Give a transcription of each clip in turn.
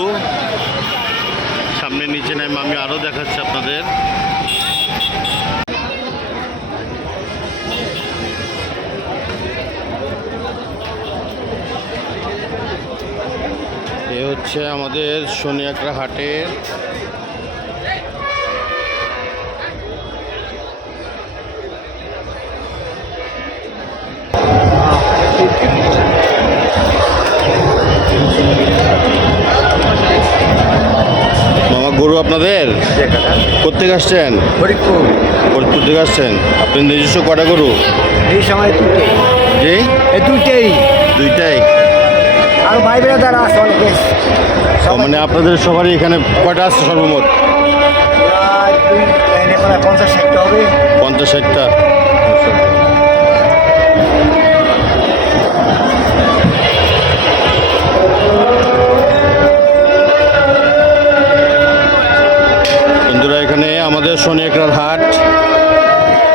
গরু। সামনে নিচে নেমে আমি আরও দেখাচ্ছি আপনাদের। এ হচ্ছে আমাদের শনিয়াকড়া হাটের মামা গরু আপনাদের কোথেকে আসছেন? ফরিদপুর। ফরিদপুর থেকে আসছেন। আপনার নিজস্ব কটা গরু? এই সময় দুটোই, জি এই দুইটাই। দুইটাই। আর ভাই বেড়াদার আছে অনেক বেশ। মানে আপনাদের সবারই এখানে কয়টা আছে সর্বমোট? প্রায় 50-60টা হবে। 50-60টা। বন্ধুরা এখানে আমাদের শনিয়াকড়ার হাট।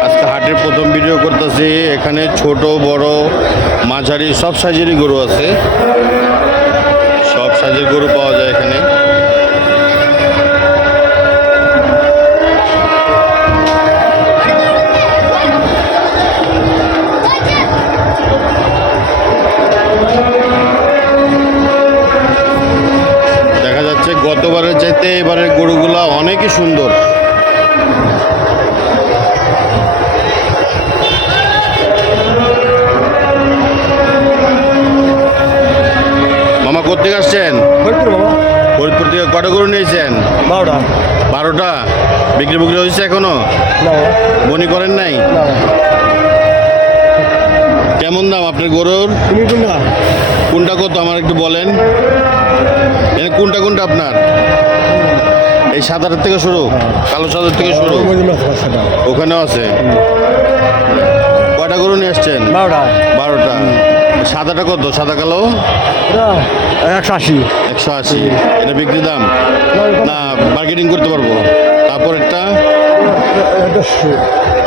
আজকে হাটের প্রথম ভিডিও করতেছি। এখানে ছোট বড় মাঝারি সব সাইজেরই গরু আছে। সব সাইজের গরু পাওয়া যায় এখানে। দেখা যাচ্ছে গতবারের চাইতে এবারের গরুগুলা অনেকই সুন্দর। মামা কোথেকে আসছেন? ফরিদপুর বাবা। ফরিদপুর থেকে কটা গরু নিয়েছেন? 12টা। 12টা। বিক্রি বিক্রি হয়েছে এখনো? না বনি করেন নাই? না। কেমন দাম আপনার গরুর? তুমি কোনটা? কোনটা কত আমার একটু বলেন। কোনটা কোনটা আপনার? এই সাদার থেকে শুরু, কালো সাদার থেকে শুরু, ওখানেও আছে। কয়টা গরু নিয়ে আসছেন? 12টা। 12টা। সাদাটা কত? সাদা কালো 180। 180। এটা বিক্রি দাম না মার্কেটিং করতে পারবো? তারপর এটা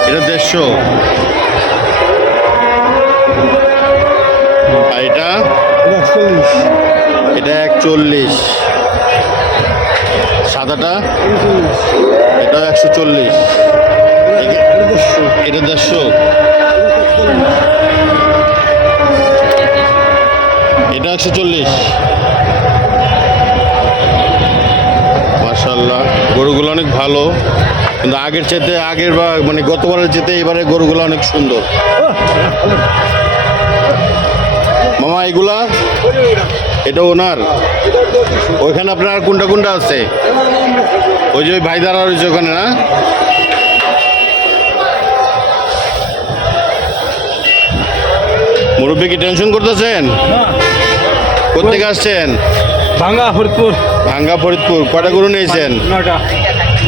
150। আর এটা 140। সাদাটা এটা 140। এটা 150। এটা 140। মাশাআল্লাহ গরুগুলো অনেক ভালো, কিন্তু আগের চাইতে মানে গতবারের চাইতে এবারে গরুগুলো অনেক সুন্দর। মামা এগুলা এটা ওনার? ওইখানে আপনার কোনটা কোনটা আছে? ওই যে ওই ভাইদারা রয়েছে ওখানে না? মুরব্বী কি টেনশন করতেছেন? কোথেকে আসছেন? ভাঙ্গা ফরিদপুর। ভাঙ্গা ফরিদপুর। কটা গরু নিয়েছেন? 9টা।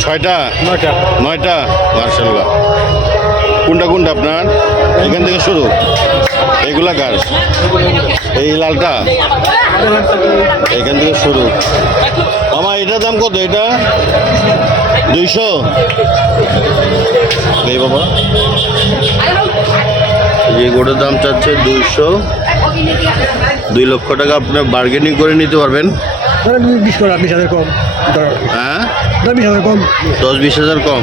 6টা? 9টা। 9টা। মার্শাল্লাহ। কোনটা কোনটা আপনার? এখান থেকে শুরু। এগুলা কার? এই লালটা এখান থেকে শুরু। মামা এটার দাম কত? এটা 200। এই বাবা এই গরুর দাম চাচ্ছে 200। 2 লক্ষ টাকা আপনার বার্গেনিং করে নিতে পারবেন। 20,000 কম। হ্যাঁ 20,000 কম। 10-20 হাজার কম।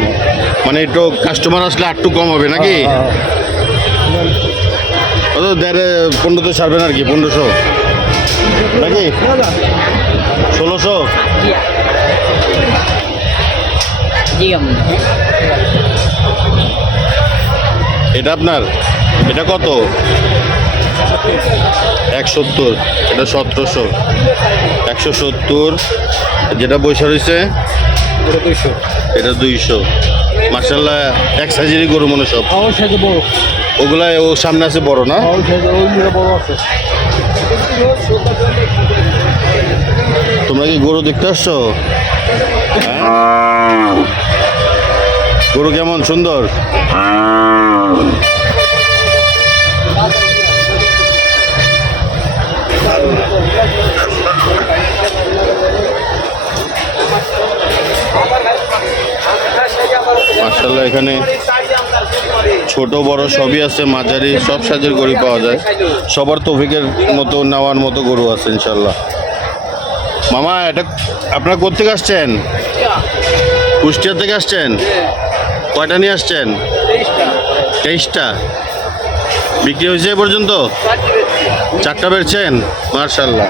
মানে একটু কাস্টমার আসলে একটু কম হবে নাকি? ও তো 1500 ছাড়বেন আর কি। 1500 নাকি? 1600? এটা আপনার? এটা কত? 170। এটা 1700। 170। যেটা বৈশা রয়েছে এটা 200। মার্শাল্লাহ এক সাইজেরই গরু মনে সব। ওগুলা ও সামনে আছে বড় না? তোমরা কি গরু দেখতে আসছো? হ্যাঁ? গরু কেমন সুন্দর? মাশাআল্লাহ এখানে ছোট বড় সবই আছে, মাঝারি সব সাইজের গরু পাওয়া যায়। সবার তৌফিকের মতো নেওয়ার মতো গরু আছে ইনশাল্লাহ। মামা এটা আপনারা কোথেকে আসছেন? কুষ্টিয়া থেকে আসছেন? কয়টা নিয়ে আসছেন? 23টা। বিক্রি হয়েছে এ পর্যন্ত? 4টা বেরছেন? মার্শাল্লাহ।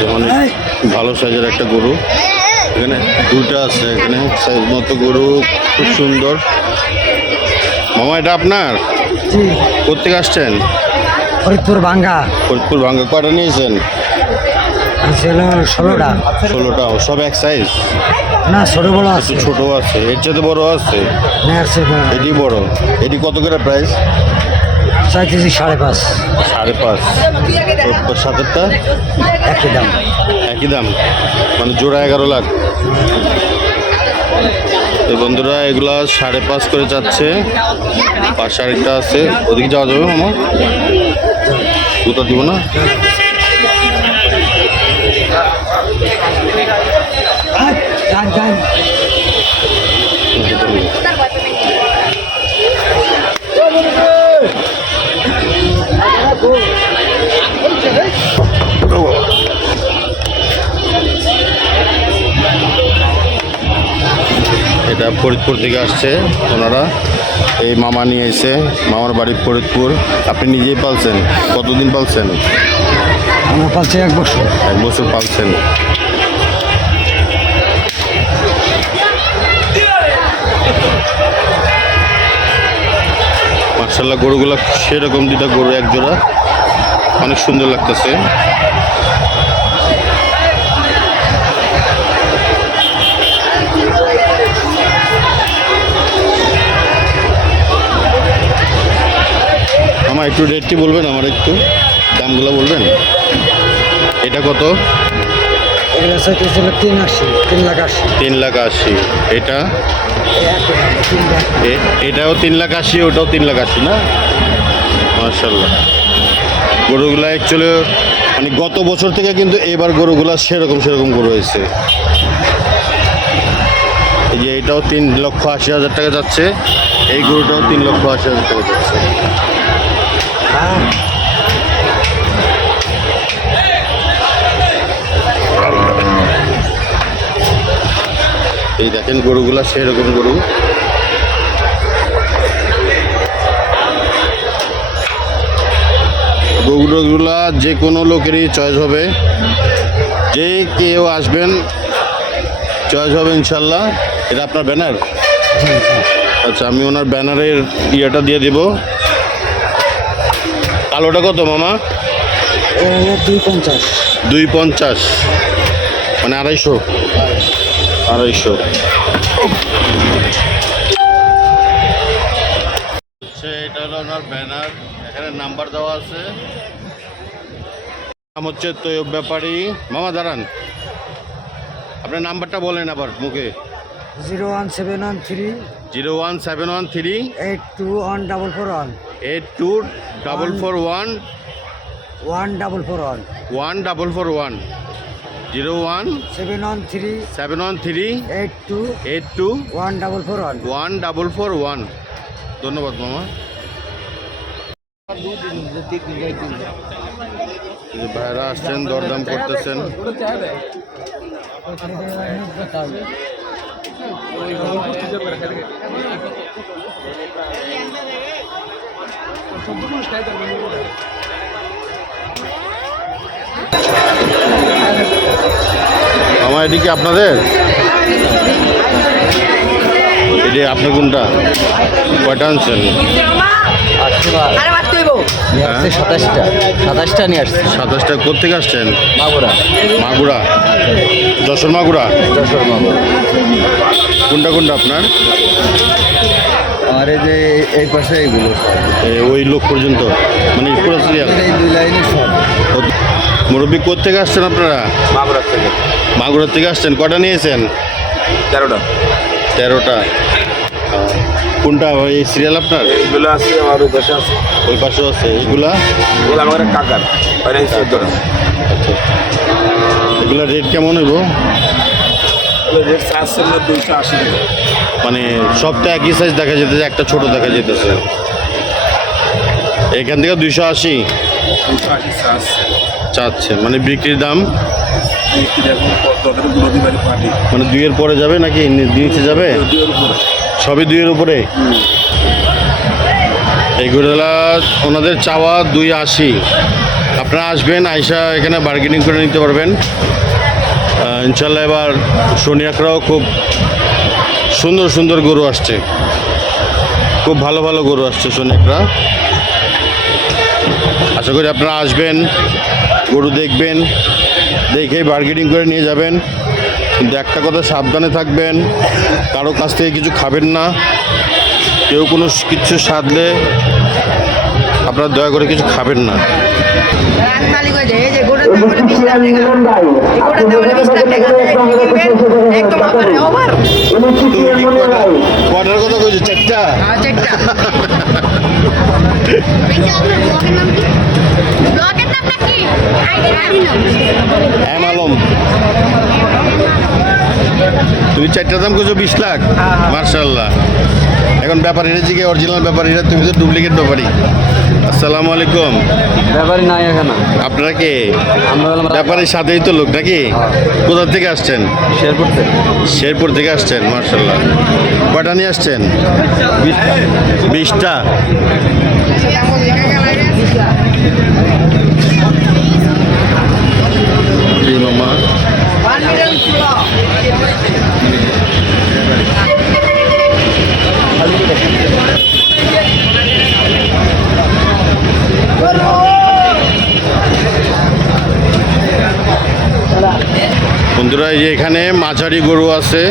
যেমন ভালো সাইজের একটা গরু, এখানে দুইটা আছে, এখানে সাইজ মতো গরু, খুব সুন্দর। মামা এটা আপনার? জি। কোথেকে আসছেন? ফরিদপুর ভাঙ্গা। ফরিদপুর ভাঙ্গা। কয়টা নিয়েছেন? ছিল 16টা। 16টা। সব এক সাইজ? না, ছোট বড় আছে। ছোট আছে, এর চেয়ে বড় আছে? না, আছে এটি বড়। এটি কত করে প্রাইস? চাইতেছি 5.5। 5.5। সাতেরটা একই দাম। একই দাম, মানে জোড়া 11 লাখ। তো বন্ধুরা এগুলা 5.5 করে যাচ্ছে। পাশে আরেকটা আছে, ওদিকে যাওয়া যাবে মামা? জুতা দিব না? এটা ফরিদপুর থেকে আসছে ওনারা, এই মামা নিয়ে এসে, মামার বাড়ি ফরিদপুর। আপনি নিজেই পালছেন? কতদিন পালছেন? আমার পালছে 1 বছর। 1 বছর পালছেন। মার্শাল্লাহ, গরুগুলা সেরকম দুটা গরু, এক জোড়া, অনেক সুন্দর লাগতেছে। আমার একটু রেটটি বলবেন, আমার একটু দামগুলো বলবেন। এটা কত? এগুলো চাইতেছিল 3.80। 3,80,000। এটা? এটাও 3,80,000, ওটাও 3,80,000 না? মার্শাল্লাহ, গরুগুলা অ্যাকচুয়ালি মানে গত বছর থেকে কিন্তু এবার গরুগুলা সেরকম গরু হয়েছে। এই যে এটাও 3,80,000 টাকা যাচ্ছে, এই গরুটাও 3,80,000 টাকা যাচ্ছে। এই দেখেন গরুগুলা সেরকম গরু। গরুগুলা যে কোনো লোকেরই চয়েস হবে, যে কেউ আসবেন চয়েস হবে ইনশাল্লাহ। এটা আপনার ব্যানার? আচ্ছা, আমি ওনার ব্যানারের ইয়েটা দিয়ে দিব। কালোটা কত মামা? 2.50। 2.50, মানে 250। এটা হলো ওনার ব্যানার, এখানে নাম্বার দেওয়া আছে। নাম হচ্ছে তৈয়ব ব্যাপারী। মামা দাঁড়ান, আপনার নাম্বারটা বলেন আবার মুখে। 01713 01713 821441 824441 1441 1441 713 01713 82 1441 1441। ধন্যবাদ মামা। ভাইরা আসছেন, দরদাম করতেছেন। আমার এদিকে আপনাদের, এটি আপনি কোনটা কয়টা আনছেন? নিয়ে আসছে 27টা নিয়ে আসছে 27টা কোথেকে আসছেন? মাগুরা মাগুরা, যশোর মাগুরা। যশোর মাগুরা। কোনটা কোনটা আপনার? আর এই যে এই পাশে এইগুলো ওই লোক পর্যন্ত, মানে পুরো সিরিয়াল। এই 2 লাইনের সব মুরব্বী কোথেকে আসছেন আপনারা? মাগুরা থেকে। মাগুরা থেকে আসছেন। কটা নিয়েছেন? 13টা। 13টা। কোনটা এই সিরিয়াল আপনার? এইগুলো আছে আমার ওই পাশে আছে। ওই পাশেও আছে। এইগুলা এগুলো আমার কাকার ওইটা 14টা। আচ্ছা, এগুলা রেট কেমন হইব? রেট চাচ্ছে না 280 টাকা। মানে সব তো একই সাইজ দেখা যেতেছে, একটা ছোট দেখা যেতেছে। এখান থেকে 280 280 চাচ্ছে। চাচ্ছে, মানে বিক্রির দাম কি দেখুন কত গুলো দিবারে পার্টি মানে 2-এর পরে যাবে নাকি নিচে যাবে? 2 এর উপরে। সবই 2-এর উপরে। এইগুলা ওনাদের চাওয়া 280। আপনারা আসবেন, আইসা এখানে বার্গেনিং করে নিতে পারবেন ইনশাল্লাহ। এবার সোনিয়াকরাও খুব সুন্দর সুন্দর গরু আসছে, খুব ভালো ভালো গরু আসছে সোনিয়াকরা। আশা করি আপনারা আসবেন, গরু দেখবেন, দেখেই বার্গেনিং করে নিয়ে যাবেন। কিন্তু একটা কথা, সাবধানে থাকবেন, কারো কাছ থেকে কিছু খাবেন না। কেউ কোনো কিছু সাধলে আপনারা দয়া করে কিছু খাবেন না। মালিক হয়ে যায় এই যে গোটাতে বলে 20 লাখ টাকা এই গোটাতে বলে 20 লাখ টাকা কিনবেন একদম ওভার কটার কথা কইছো? 4টা? চেকটা ব্লগের নামটা কি? আইডি নাম এম আলম। তুমি 4টার দাম কইছো 20 লাখ? মার্শাল্লাহ। এখন ব্যাপারীরা জিগে অরিজিনাল ব্যাপারীরা, তুমি তো ডুপ্লিকেট ব্যাপারী। আসসালামু আলাইকুম। ব্যাপারই নাই এখানে। আপনারা কে? আমরা হলাম ব্যাপারীর সাথেই তো লোক নাকি? কোথা থেকে আসছেন? শেরপুর থেকে। শেরপুর থেকে আসছেন, মার্শাল্লাহ। কয়টা নিয়ে আসছেন? 20টা। জি মামা। বন্ধুরা, এই যে এখানে মাঝারি গরু আছে।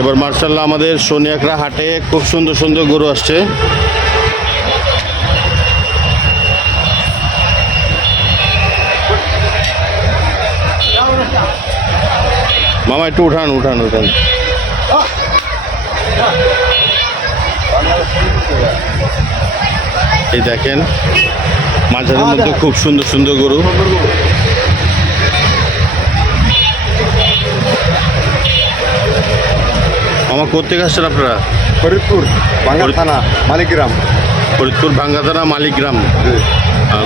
এবার মার্শাল্লাহ আমাদের সোনিয়াকরা হাটে খুব সুন্দর সুন্দর গরু আসছে। মামা একটু উঠান উঠান উঠান। এই দেখেন মাঝারির মধ্যে খুব সুন্দর সুন্দর গরু। আমার কোথেকে আসছেন আপনারা? ফরিদপুর বাঙ্গা থানা মালিকগ্রাম। ফরিদপুর ভাঙ্গা থানা মালিকগ্রাম।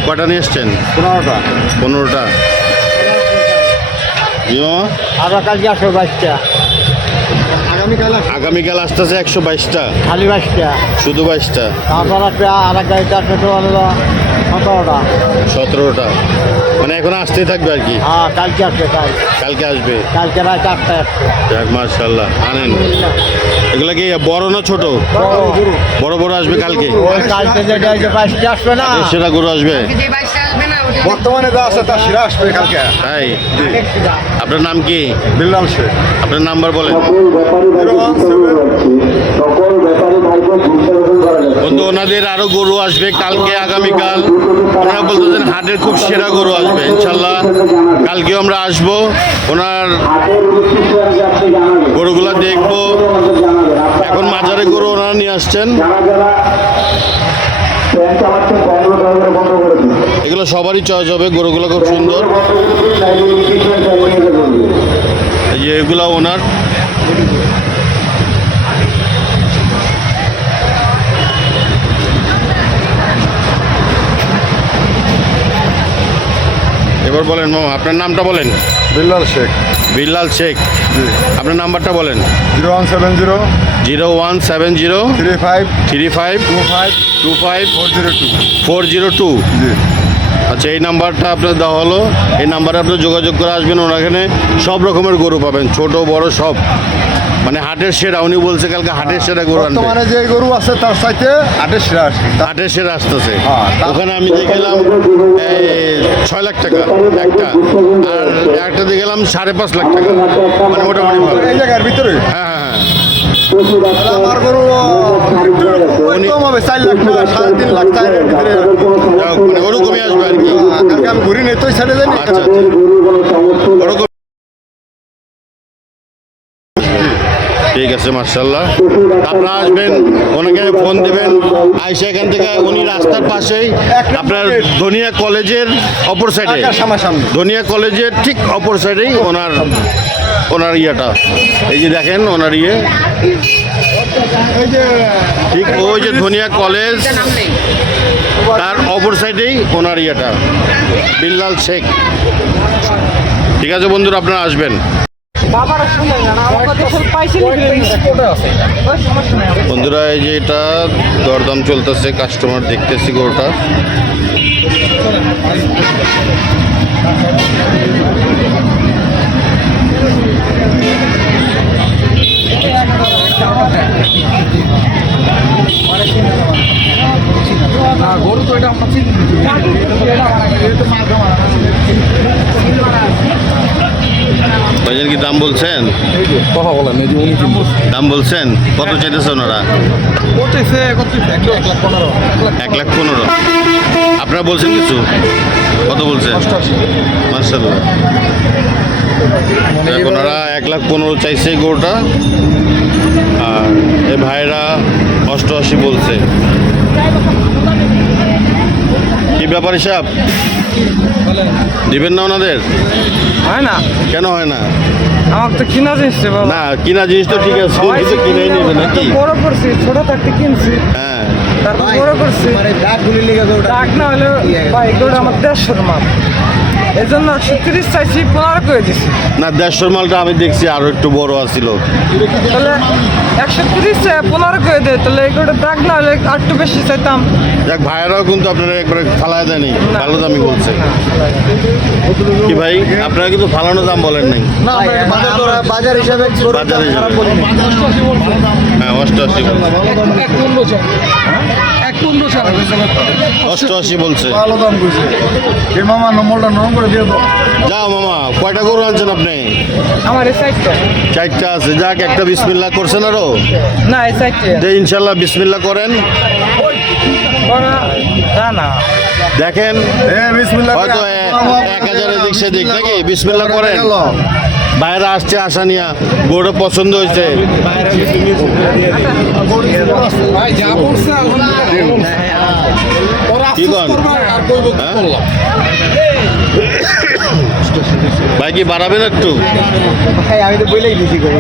কয়টা নিয়ে এসছেন? 15টা। 15টা। জি মামা? আবার কালকে 122টা, আগামীকাল আসতেছে 122টা, খালি 22টা, শুধু 22টা, তারপর একটা আর এক গাড়িতে আসবে তো হলো 17টা। 17টা। মানে এখন আসতেই থাকবে আর কি? হ্যাঁ, কালকে আসবে, কালকে আসবে। কালকে রাত 8টায় আসবে। যাক মার্শাল্লাহ, আনেন। এগুলা কি বড় না ছোট? বড় বড় আসবে কালকে। ওই কালকে যেটা ওই যে 22টা আসবে না, সেটা গরু আসবে যে 22 আসবে না ওটা বর্তমানে যা আছে তা সেরা আসবে কালকে। তাই? আপনার নাম কি? বিল্লাল শেখ। আপনার নাম্বার বলেন। বন্ধু, ওনাদের আরো গরু আসবে কালকে আগামীকাল। ওনারা বলতেছেন হাটের খুব সেরা গরু আসবে ইনশাল্লাহ। কালকেও আমরা আসবো, ওনার গরুগুলা দেখবো। এখন মাজারে গরু ওনারা নিয়ে আসছেন। এগুলো সবারই চয়েস হবে, গরুগুলো খুব সুন্দর। এই যে এগুলো ওনার। এবার বলেন মামা, আপনার নামটা বলেন। বিল্লাল শেখ। বিল্লাল শেখ। আপনার নাম্বারটা বলেন। 0170 0170 35 35 25 25 402। 402। জি। আচ্ছা, এই নাম্বারটা আপনার দেওয়া হলো, এই নাম্বারে আপনি যোগাযোগ করে আসবেন। ওনাখানে সব রকমের গরু পাবেন, ছোট বড় সব, মানে হাটের সেরা। উনি বলছে কালকে হাটের সেরা গরু আনবে। বর্তমানে যে গরু আছে তার চাইতে 28 আসে। হাটের সেরা আসতেছে। হ্যাঁ, ওখানে আমি দেখলাম 6 লাখ টাকা একটা, আর একটা দেখলাম 5.5 লাখ টাকা, মানে মোটামুটি ভালো। এই জায়গার ভিতরে হ্যাঁ হ্যাঁ হ্যাঁ। আমার গরু একটু কম হবে, 4 লাখ টাকা, 3.5 লাখ টাকার ভিতরে। যাক, মানে ওরকমই আসবে আর কি। কালকে আমি ঘুরি নেই তো ছেড়ে জানি। আচ্ছা আচ্ছা, ওরকম। ঠিক আছে, মার্শাল্লাহ। আপনারা আসবেন, ওনাকে ফোন দেবেন, আইসা এখান থেকে উনি রাস্তার পাশেই আপনার ধনিয়া কলেজের অপর সাইডে, সামনাসামনি। ধনিয়া কলেজের ঠিক অপর সাইডেই ওনার ইয়েটা। এই যে দেখেন ওনার ইয়ে, এই যে ঠিক ওই যে ধনিয়া কলেজ, তার অপর সাইডেই ওনার ইয়েটা, বিল্লাল শেখ। ঠিক আছে বন্ধুরা, আপনারা আসবেন। বন্ধুরা, এই যে এটা দরদাম চলতেছে, কাস্টমার দেখতেছি গরুটা। গরু তো এটা আমরা চিনি। ভাইজান কি দাম বলছেন? কথা বলেন, এই যে উনি কিনবো। দাম বলছেন? কত চাইতেছে ওনারা? করতেছে 1,15,00,000। 1,15,000। আপনারা বলছেন কিছু? কত বলছেন? মার্শাল্লাহ। ওনারা 1,15,000 চাইছে গরুটা, আর এ ভাইরা 88 বলছে। কি ব্যাপার হিসাব দিবেন না ওনাদের? হয় না, কেন হয় না? আমার তো কিনা জিনিস রে বাবা। না, কিনা জিনিস তো ঠিক আছে, কিন্তু কিনেই নেবে নাকি? বড় করছি, ছোট থাকতে কিনছি, হ্যাঁ, তারপর বড় করছি। ডাক না হলে ভাই এগুলো আমার 150 মাল, এই জন্য 30 চাইছি, 15 করে দিছি। না 150 মালটা আমি দেখছি আরো একটু বড় আছিল। তাহলে 130 15 করে দেয়, তাহলে এগুলো ডাক না হলে আর একটু বেশি চাইতাম। যাক, ভাইয়েরাও কিন্তু আপনারা একবারে ফালায় দেয়নি, ভালো দামই বলছে। কি ভাই, আপনারা কিন্তু ফালানো দাম বলেন নাই। বাজার হিসাবে বাজার হিসাবে। হ্যাঁ, 88 বলছে। 88 বলছে। ভালো দাম কইছে। এই মামা নম্বরটা নরম করে দিয়ে দাও। যাও মামা, কয়টা গরু আনছেন আপনি? আমার এই সাইডটা 4টা আছে। যাক, একটা বিসমিল্লাহ করছেন আরো। না, এই সাইডটা যে ইনশাল্লাহ বিসমিল্লাহ করেন। না দেখেন বিসমিল্লাহ হয়তো 1000 এদিক সেদিক নাকি, বিসমিল্লাহ করেন। বাইরে আসছে, আসা নিয়া গরুটা পছন্দ হয়েছে। ভাই যা পড়ছে কি কন? হ্যাঁ? ভাই কি বাড়াবেন একটু? ভাই আমি তো বলেই দিছি করে।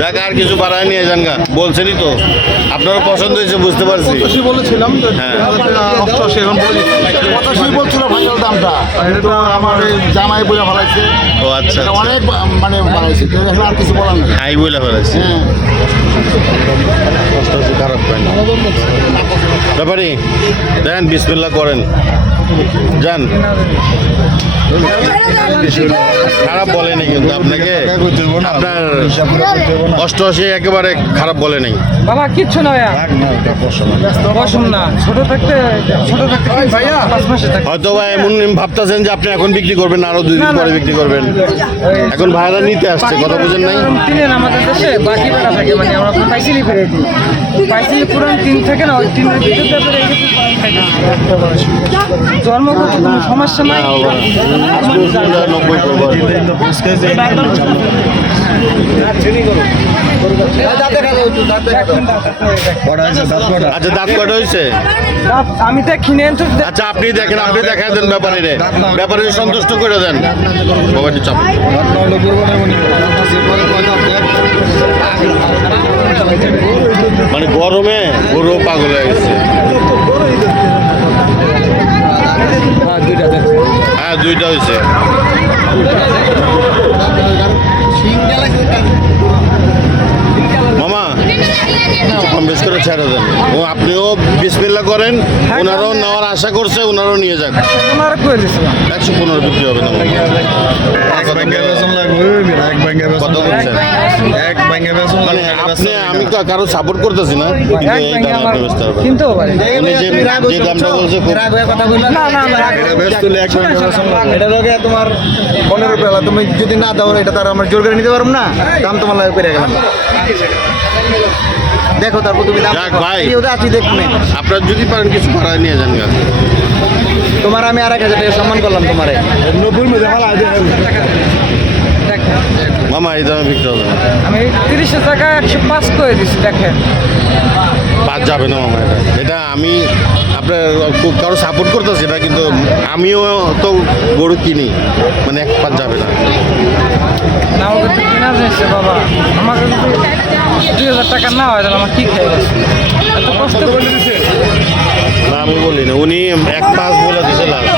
যাক, আর কিছু বাড়ায় নিয়ে যান গা, বলছেনই তো আপনারও পছন্দ হয়েছে, বুঝতে পারছি। বলেছিলাম, হ্যাঁ। 88 এখন বলি। 85 বলছিল ফাইনাল দামটা। এটা তো আমার এই জামাই বলে ফেলাইছে। ও আচ্ছা, এটা অনেক মানে বাড়াইছে, এখন আর কিছু বলার নেই। হাই বলে ফেলেছি। হ্যাঁ। 88 খারাপ পাই না ব্যাপারি। দেন, বিসমিল্লাহ করেন, যান। খারাপ বলেনি কিন্তু আপনাকে, আপনার 88 একেবারে খারাপ বলে নাই। বাবা কিচ্ছু না ভাইয়া, বসুন না, ছোট থাকতে ভাইয়া 5 মাসে থাকতে। হয়তো বা এমন ভাবতেছেন যে আপনি এখন বিক্রি করবেন, আরো 2 দিন পরে বিক্রি করবেন। এখন ভাইরা নিতে আসছে, কথা বুঝেন নাই? তিনের আমাদের দেশে বাকি বেড়া থাকে, মানে আমরা পাইছিলি ফেরে দিই। পাইছিলি পুরান 3 থাকে না, ওই 3-এর ভিতরে জন্মগত কোনো সমস্যা নাই। 90 করবো। আচ্ছা, দাঁত কটা হয়েছে? আমি তো কিনে আনতে। আচ্ছা, আপনি দেখেন, আপনি দেখাই দেন ব্যাপারীরে, ব্যাপারীরে সন্তুষ্ট করে দেন। বাবাটি চাপ। মানে গরমে গরু পাগল হয়ে গেছে। হ্যাঁ, 2টা হয়েছে। মামা কম বেশ করে ছেড়ে দেন, ও আপনিও বিসমিল্লাহ করেন, হ্যাঁ, ওনারাও নেওয়ার আশা করছে, ওনারাও নিয়ে যাক। 15 করে দিছিলাম। 115 বিক্রি হবে না। কত বলছেন? মানে আমি কারো সাপোর্ট করতেছি না, কিন্তু এক এই ব্যাংকে দাম আমার আপনি বেচতে পারবেন। কিনতেও পারি। উনি যে দামটা বলছে খুব কথা বললে না না না এটা লোকে তোমার 15 বেলা তুমি যদি না দাও এটা তার আমার জোর করে নিতে পারবো না, দাম তোমার লাগে পেরে গেলাম। দেখো তারপর তুমি দাম যাক ভাই। আছি দেখুন আপনার যদি পারেন কিছু ভাড়ায় নিয়ে যান গা। তোমার আমি 1000 টাকা সম্মান করলাম তোমারে 90 মধ্যে ভালো মামা এই দামে বিক্রি হবে না। আমি 30 টাকা 105 করে দিছি দেখেন। 5 যাবে না মামা, এটা আমি আপনার কারো সাপোর্ট করতেছি না, কিন্তু আমিও তো গরু কিনি, মানে 5 যাবে না। না আমাকে তো কিনা যাচ্ছে বাবা, আমাকে যদি 2000 টাকা না হয় তাহলে আমার কি খেয়ে গেছে, এত কষ্ট করে দিছে। না আমি বলি না, উনি 1.5 বলে দিছে লাস্ট।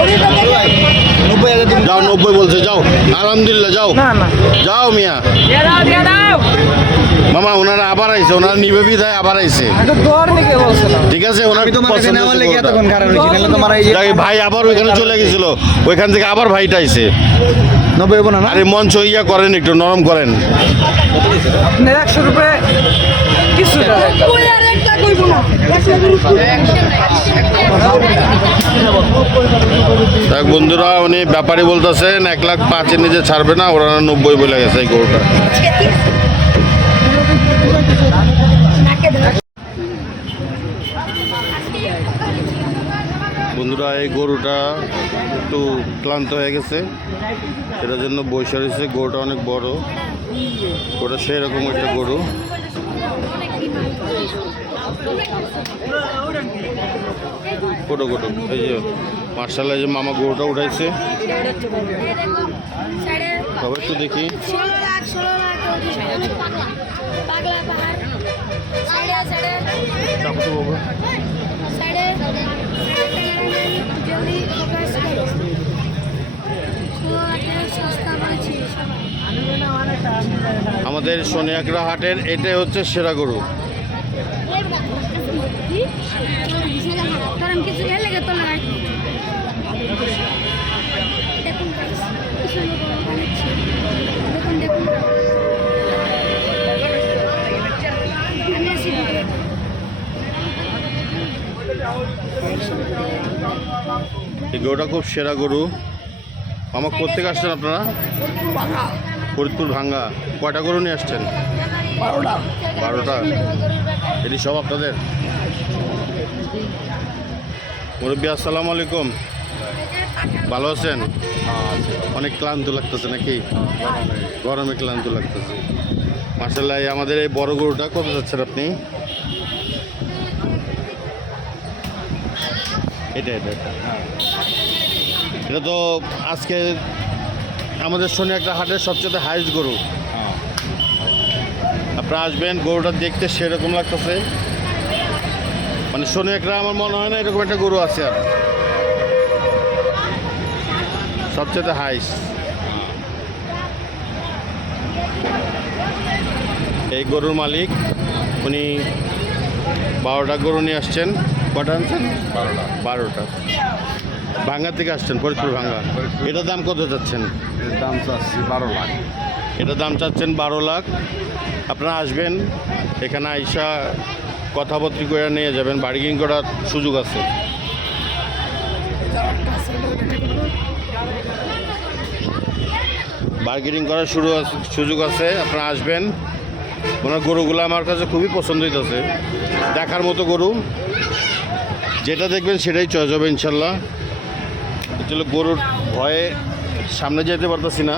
90,000 তুমি যাও 90 বলছে, যাও আলহামদুলিল্লাহ, যাও না না যাও মিয়া। দিয়ে দাও মামা ওনারা আবার আইছে, ওনারা নিবে বিধায় আবার আইছে। এটা দোয়ার নিকে বলছিলাম। ঠিক আছে, ওনার আমি তোমার কাছে পছন্দ নেওয়ার হয়েছে লেগে গরুটা। এতক্ষণ খারাপ হয়েছি, নাহলে তোমার এই যাক, ভাই আবার ওইখানে চলে গেছিল, ওইখান থেকে আবার ভাইটা আইছে। 90 হবো না না আরে মঞ্চ ইয়া করেন, একটু নরম করেন। আপনি 100 রুপয়ে কিছু টাকা দেখ বন্ধুরা, উনি ব্যাপারী বলতেছেন 1,05,000 নিচে ছাড়বে না, ওরা 90 বলে গেছে এই গরুটা। বন্ধুরা এই গরুটা একটু ক্লান্ত হয়ে গেছে, এটার জন্য বসে রয়েছে। গরুটা অনেক বড়, ওটা সেই রকম একটা গরু। কোটো কোটো এই যে মার্শাল্লাহ, এই যে মামা গরুটা উঠাইছে, সবাই একটু দেখি। 16 লাখ পাগলা পাহাড় সাইডে সাইডে তারপর তো বাবা সাইডে জলদি ফোকাস করো 16 লাখের সস্তা বলছি আমাদের সোনিয়াকড়া হাটের এটাই হচ্ছে সেরা গরু। কারণ কিছু এর লেগে তো লাগাই দেখুন গাইস কি সুন্দর বানাচ্ছি দেখুন দেখুন আমি আসি এই গরুটা খুব সেরা গরু। আমার কোথেকে আসছেন আপনারা? ফরিদপুর ভাঙ্গা। কয়টা গরু নিয়ে আসছেন? 12টা। এটি সব আপনাদের? মুরব্বী আসসালামু আলাইকুম, ভালো আছেন? অনেক ক্লান্ত লাগতেছে নাকি? গরমে ক্লান্ত লাগতেছে। মাশাআল্লাহ, আমাদের এই বড় গরুটা কত যাচ্ছেন আপনি? এটা এটা এটা এটা তো আজকে আমাদের সোনিয়াকড়া হাটের সবচেয়ে হাইস্ট গরু। আপনারা আসবেন, গরুটা দেখতে সেরকম লাগতেছে, মানে সোনিয়াকড়া আমার মনে হয় না এরকম একটা গরু আছে আর সবচেয়ে হাইস্ট। এই গরুর মালিক, উনি 12টা গরু নিয়ে আসছেন। কটা আনছেন? 12টা। ভাঙ্গা থেকে আসছেন, ফরিদপুর ভাঙ্গা। এটার দাম কত চাচ্ছেন? দাম চাচ্ছি 12 লাখ। এটার দাম চাচ্ছেন 12 লাখ। আপনারা আসবেন, এখানে আইসা কথাবার্তা করে নিয়ে যাবেন, বার্গেনিং করার সুযোগ আছে। বার্গেনিং করার সুযোগ আছে, আপনারা আসবেন। ওনার গরুগুলো আমার কাছে খুবই পছন্দ হইতেছে, দেখার মতো গরু। যেটা দেখবেন সেটাই চয়েস হবে ইনশাল্লাহ। আসলে গরুর ভয়ে সামনে যেতে পারতেছি না।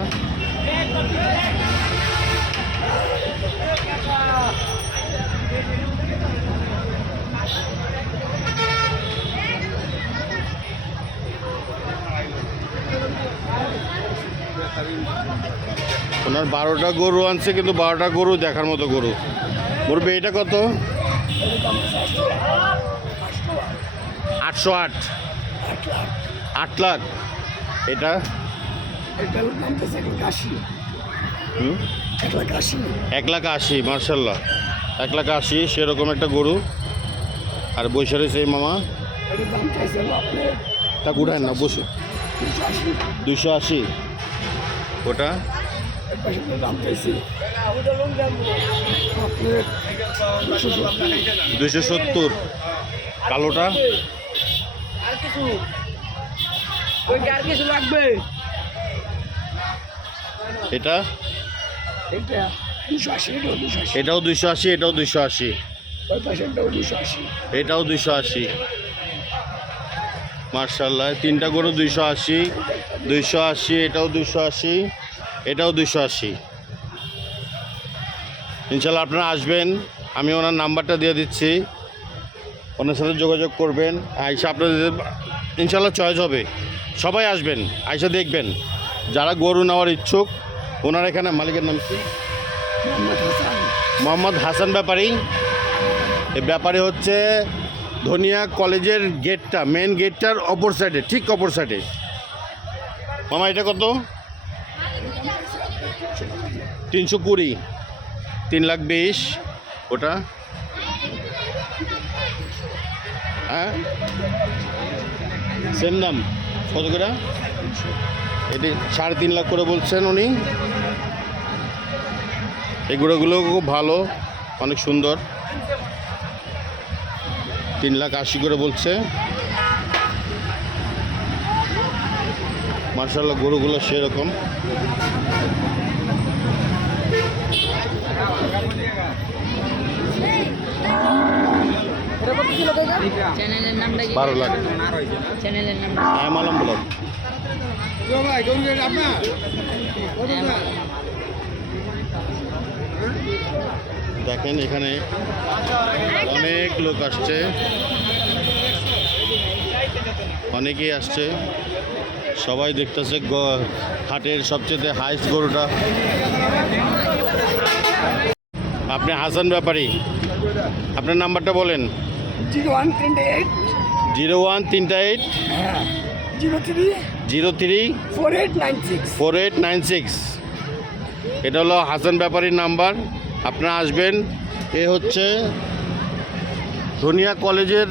ওনার 12টা গরু আনছে, কিন্তু 12টা গরু দেখার মতো গরু। মুরব্বী এটা কত? 808। 8 লাখ। এটা 1,80,000। মার্শাল্লাহ, 1,80,000 সেরকম একটা গরু। আর বৈশা রয়েছে এই মামা তা উঠায় না বসে 280 ওটা 270 কালোটা এটা এটাও 280 এটাও 280 এটাও 280 মার্শাল্লাহ তিনটা গরু 280 280 এটাও 280 এটাও 280 ইনশাল্লাহ আপনারা আসবেন আমি ওনার নাম্বারটা দিয়ে দিচ্ছি ওনার সাথে যোগাযোগ করবেন আইসা আপনাদের ইনশাল্লাহ চয়েস হবে সবাই আসবেন আইসা দেখবেন যারা গরু নেওয়ার ইচ্ছুক ওনার এখানে মালিকের নাম কি মোহাম্মদ হাসান ব্যাপারী এই ব্যাপারে হচ্ছে ধনিয়া কলেজের গেটটা মেন গেটটার অপর সাইডে ঠিক অপর সাইডে মামা এটা কত 320 3,20,000 ওটা হ্যাঁ সেম দাম কত করে এটি 3.5 লাখ করে বলছেন উনি এই গুঁড়োগুলো খুব ভালো অনেক সুন্দর 3,80,000 করে বলছে মার্শাল্লাহ গরুগুলো সেরকম চ্যানেলের নামটা কি 12 লাখ চ্যানেলের নাম আলম ব্লক দেখেন এখানে অনেক লোক আসছে অনেকেই আসছে সবাই দেখতেছে হাটের সবচেয়ে হাইস্ট গরুটা আপনি হাসান ব্যাপারী আপনার নাম্বারটা বলেন 0138 0138 03 4896 4896 এটা হলো হাসান ব্যাপারীর নাম্বার আপনারা আসবেন এ হচ্ছে ধনিয়া কলেজের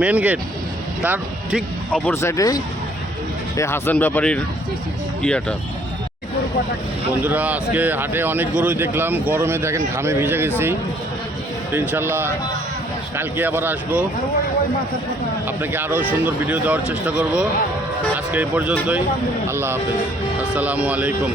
মেন গেট তার ঠিক অপর সাইডে এই হাসান ব্যাপারীর ইয়াটা বন্ধুরা আজকে হাটে অনেক গরুই দেখলাম গরমে দেখেন ঘামে ভিজে গেছি তো ইনশাল্লাহ কালকে আবার আসবো আপনাকে আরও সুন্দর ভিডিও দেওয়ার চেষ্টা করব আজকে এই পর্যন্তই আল্লাহ হাফেজ আসসালামু আলাইকুম